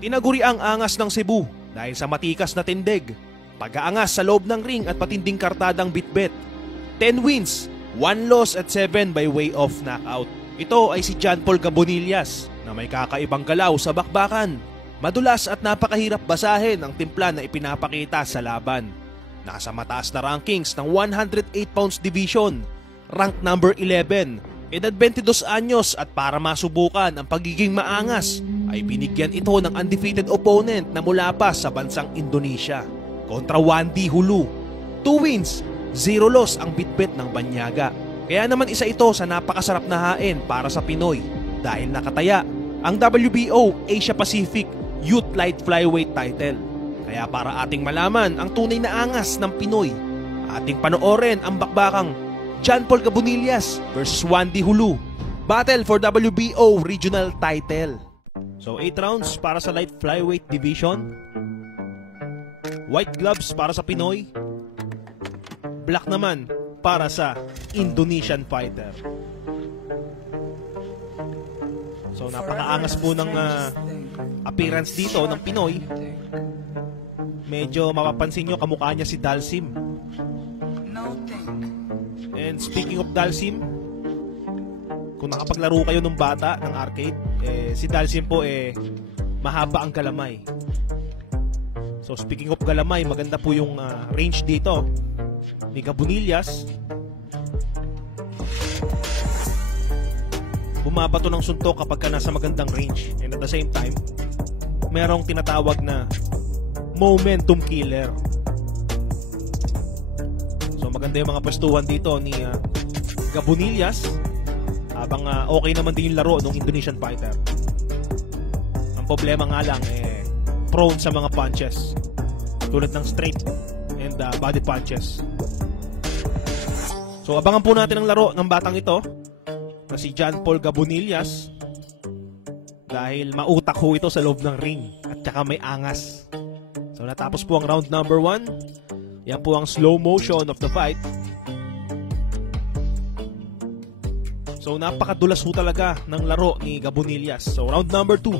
Tinaguri ang angas ng Cebu dahil sa matikas na tindig, pag-aangas sa loob ng ring at patinding kartadang bitbit. 10 wins, 1 loss at 7 by way of knockout. Ito ay si John Paul Gabonillas na may kakaibang galaw sa bakbakan. Madulas at napakahirap basahin ang timpla na ipinapakita sa laban. Nasa mataas na rankings ng 108 pounds division, rank number 11. Edad 22 anyos at para masubukan ang pagiging maangas ay binigyan ito ng undefeated opponent na mula pa sa bansang Indonesia. Kontra Wandy Hulu, 2 wins, 0 loss ang bitbit ng banyaga. Kaya naman isa ito sa napakasarap na hain para sa Pinoy dahil nakataya ang WBO Asia Pacific Youth Light Flyweight title. Kaya para ating malaman ang tunay na angas ng Pinoy, ating panoorin ang bakbakang John Paul Gabonillas versus Wandy Hulu, battle for WBO regional title. So 8 rounds para sa light flyweight division. White gloves para sa Pinoy, black naman para sa Indonesian fighter. So napakaangas po ng appearance dito ng Pinoy. Medyo mapapansin nyo kamukha niya si Dalsim. And speaking of Dalsim, kung nakapaglaro kayo nung bata ng arcade, si Dalsim po mahaba ang galamay. So speaking of galamay, maganda po yung range dito ni Gabonillas. Bumabato ng suntok kapag ka nasa magandang range. And at the same time, merong tinatawag na momentum killer. So maganda yung mga pwestuhan dito ni Gabonillas, habang okay naman din yung laro ng Indonesian fighter. Ang problema nga lang prone sa mga punches tulad ng straight and body punches. So abangan po natin ang laro ng batang ito na si John Paul Gabonillas dahil mautak ho ito sa loob ng ring at saka may angas. So natapos po ang round number 1. Yan po ang slow motion of the fight. So napakadulas ho talaga ng laro ni Gabonillas. So round number 2.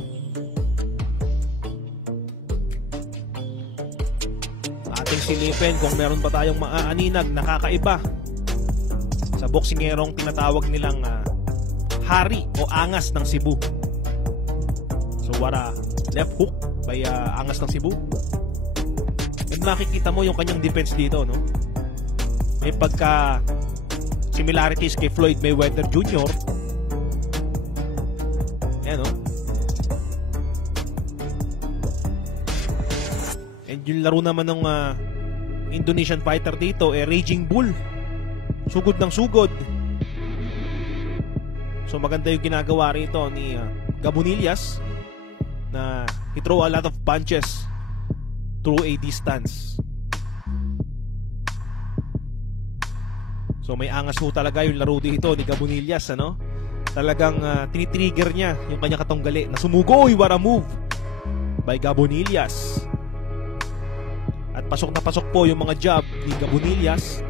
Ating silipin kung meron ba tayong maaaninag na kakaiba sa boksingerong tinatawag nilang hari o angas ng Cebu. So what a left hook by angas ng Cebu. And makikita mo yung kanyang defense dito, no? May pagka similarities kay Floyd Mayweather Jr. Ayan, no? And yung laro naman ng Indonesian fighter dito Raging Bull. Sugod ng sugod. So maganda yung ginagawa rito ni Gabonillas na he throw a lot of punches through a distance. So may angas ho talaga yung laro dito ni Gabonillas, ano? Talagang tinitrigger niya yung kanya katunggali na sumugoy. What a move by Gabonillas. At pasok na pasok po yung mga jab ni Gabonillas.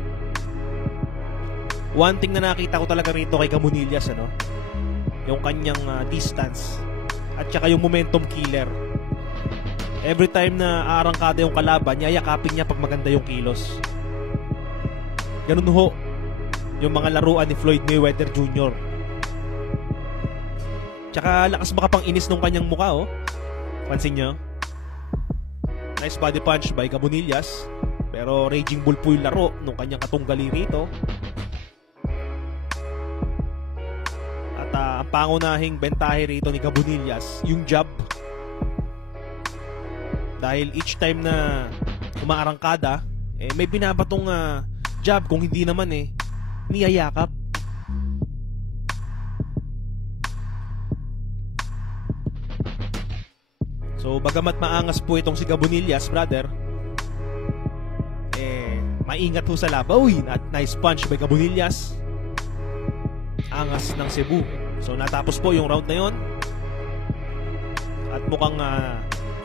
One thing na nakita ko talaga rito kay Gabonillas, ano? Yung kanyang distance at saka yung momentum killer. Every time na aarangkada yung kalaban, yayakapin niya pag maganda yung kilos. Ganun ho yung mga laruan ni Floyd Mayweather Jr. Tsaka lakas baka pang inis nung kanyang mukha, oh. Pansin nyo? Nice body punch by Gabonillas. Pero Raging Bull po yung laro nung kanyang katunggali rito. At ang pangunahing bentahe rito ni Gabonillas, yung jab. Dahil each time na umaarangkada, may binabatong jab, kung hindi naman niyayakap. So bagamat maangas po itong si Gabonillas, brother, maingat ho sa laban. Uy, nice punch by Gabonillas. Angas ng Cebu. So natapos po yung round na yon. At mukhang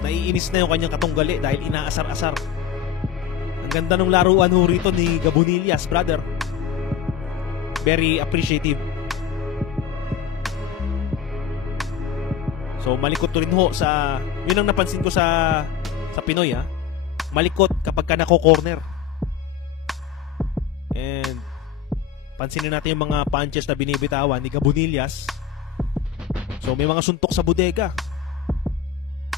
naiinis na yung kanyang katunggali dahil inaasar-asar. Ang ganda ng laruan ho rito ni Gabonillas, brother. Very appreciative. So malikot rin ho sa, yun ang napansin ko sa Pinoy ha. Malikot kapag ka nako-corner. And pansinin natin yung mga punches na binibitawan ni Gabonillas. So may mga suntok sa bodega.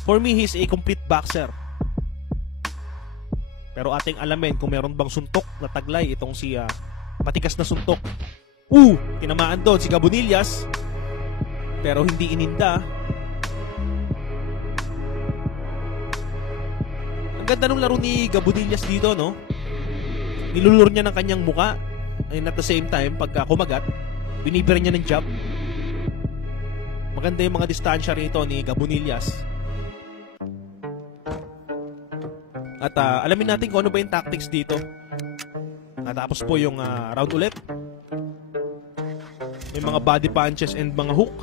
For me, he's a complete boxer. Pero ating alamin kung meron bang suntok na taglay itong si matikas na suntok. Tinamaan doon si Gabonillas. Pero hindi ininda. Ang ganda ng laro ni Gabonillas dito, no? Nilulur niya ng kanyang muka. And at the same time, pagka kumagat, binibira niya ng jab. Maganda yung mga distansya rito ni Gabonillas. At alamin natin kung ano ba yung tactics dito. Natapos po yung round ulit. May mga body punches and mga hook.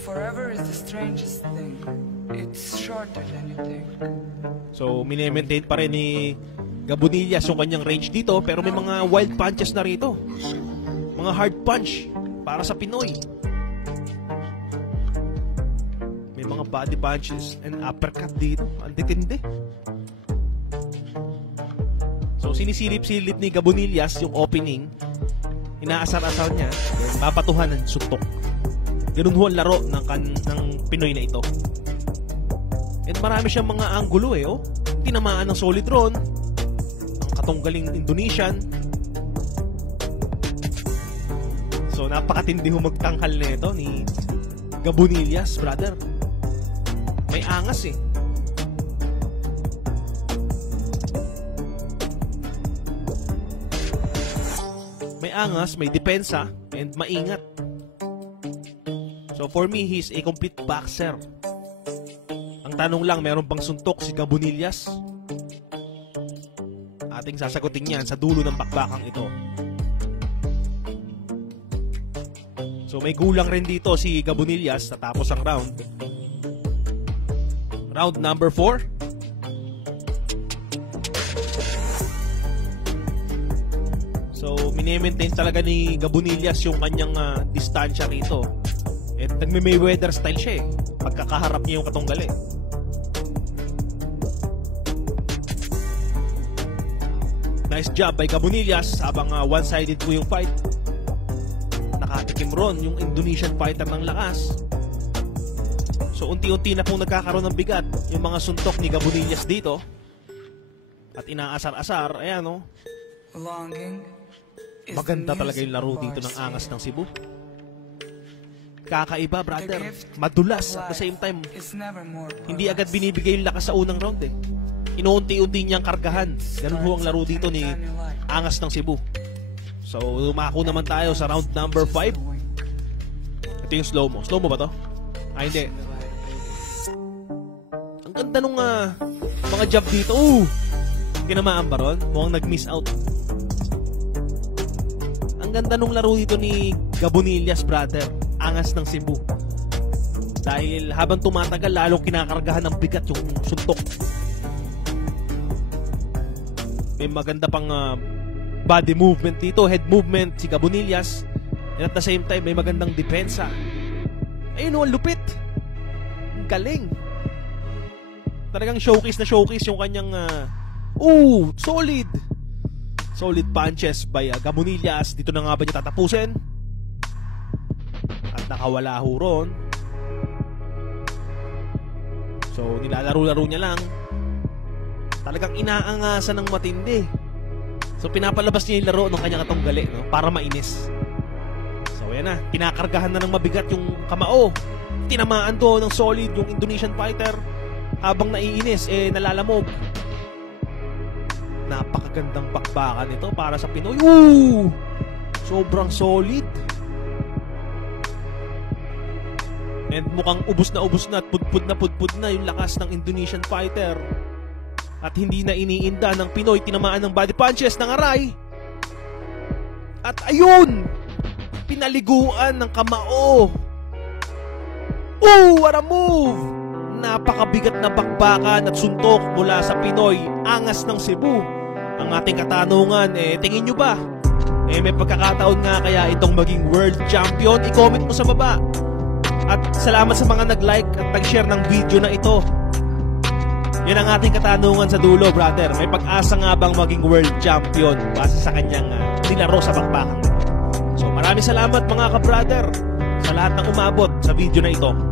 Forever is the strangest thing. It's shorter than you think. So, mini-maintain pa rin ni Gabonillas yung kanyang range dito. Pero may mga wild punches na rito. Mga hard punch para sa Pinoy. May mga body punches and uppercut dito. Ang titindi. So, sinisilip-silip ni Gabonillas yung opening. Inaasar-asar niya. Papatuhan ng suntok. Ganun ho ang laro ng Pinoy na ito. And marami siyang mga anggulo eh. Oh. Tinamaan ng solid ron. Ang katunggaling Indonesian. So, napakatindi ho magtangkal na ito ni Gabonillas, brother. May angas eh. May angas, may depensa, and maingat. So for me, he's a complete boxer. Ang tanong lang, meron bang suntok si Gabonillas? Ating sasagutin yan sa dulo ng bakbakang ito. So may gulang rin dito si Gabonillas natapos ang round. Round number 4. So, mini-maintain talaga ni Gabonillas yung kanyang distansya rito. At nagme-Mayweather style siya eh. Pagkakaharap niya yung katunggal eh. Nice job by Gabonillas habang one-sided po yung fight. Nakatikim ron yung Indonesian fighter ng lakas. So, unti-unti na pong nagkakaroon ng bigat yung mga suntok ni Gabonillas dito. At inaasar-asar. Ayan o. Maganda talaga yung laro dito ng Angas ng Cebu. Kakaiba, brother. Madulas at the same time. Hindi agad binibigay yung lakas sa unang round eh. Inuunti-unti niyang kargahan. Ganun ho ang laro dito ni Angas ng Cebu. So, lumako naman tayo sa round number 5. Ito yung slow-mo. Slow-mo ba to? Ah, hindi. Ang ganda nung mga jab dito. Tinamaan ba ron? Mukhang nag-miss out. Ang ganda nung laro dito ni Gabonillas, brother. Angas ng Cebu. Dahil habang tumatagal, lalong kinakargahan ng bigat yung suntok. May maganda pang body movement dito, head movement si Gabonillas. And at the same time, may magandang depensa. Ayun o, lupit. Ang galing. Talagang showcase na showcase yung kanyang solid. Solid punches by Gabonillas. Dito na nga ba niya tatapusin? At nakawala ho ron. So, nilalaro-laro niya lang. Talagang inaangasan ng matindi. So, pinapalabas niya yung laro ng kanyang katunggali, no? Para mainis. So, yan na. Kinakargahan na ng mabigat yung kamao. Tinamaan doon ng solid yung Indonesian fighter. Habang naiinis, nalalamog. Napakagandang bakbakan nito para sa Pinoy. Sobrang solid. And mukhang ubos na at pudpud na yung lakas ng Indonesian fighter. At hindi na iniinda ng Pinoy. Tinamaan ng body punches ng aray. At ayun! Pinaliguan ng kamao. What a move! Napakabigat na bakbakan at suntok mula sa Pinoy. Angas ng Cebu. Ang ating katanungan, tingin nyo ba? May pagkakataon nga kaya itong maging world champion? I-comment mo sa baba. salamat sa mga nag-like at nag-share ng video na ito. Yan ang ating katanungan sa dulo, brother. May pag-asa nga bang maging world champion base sa kanyang nilaro sa bakbakan? So maraming salamat mga ka-brother sa lahat ng umabot sa video na ito.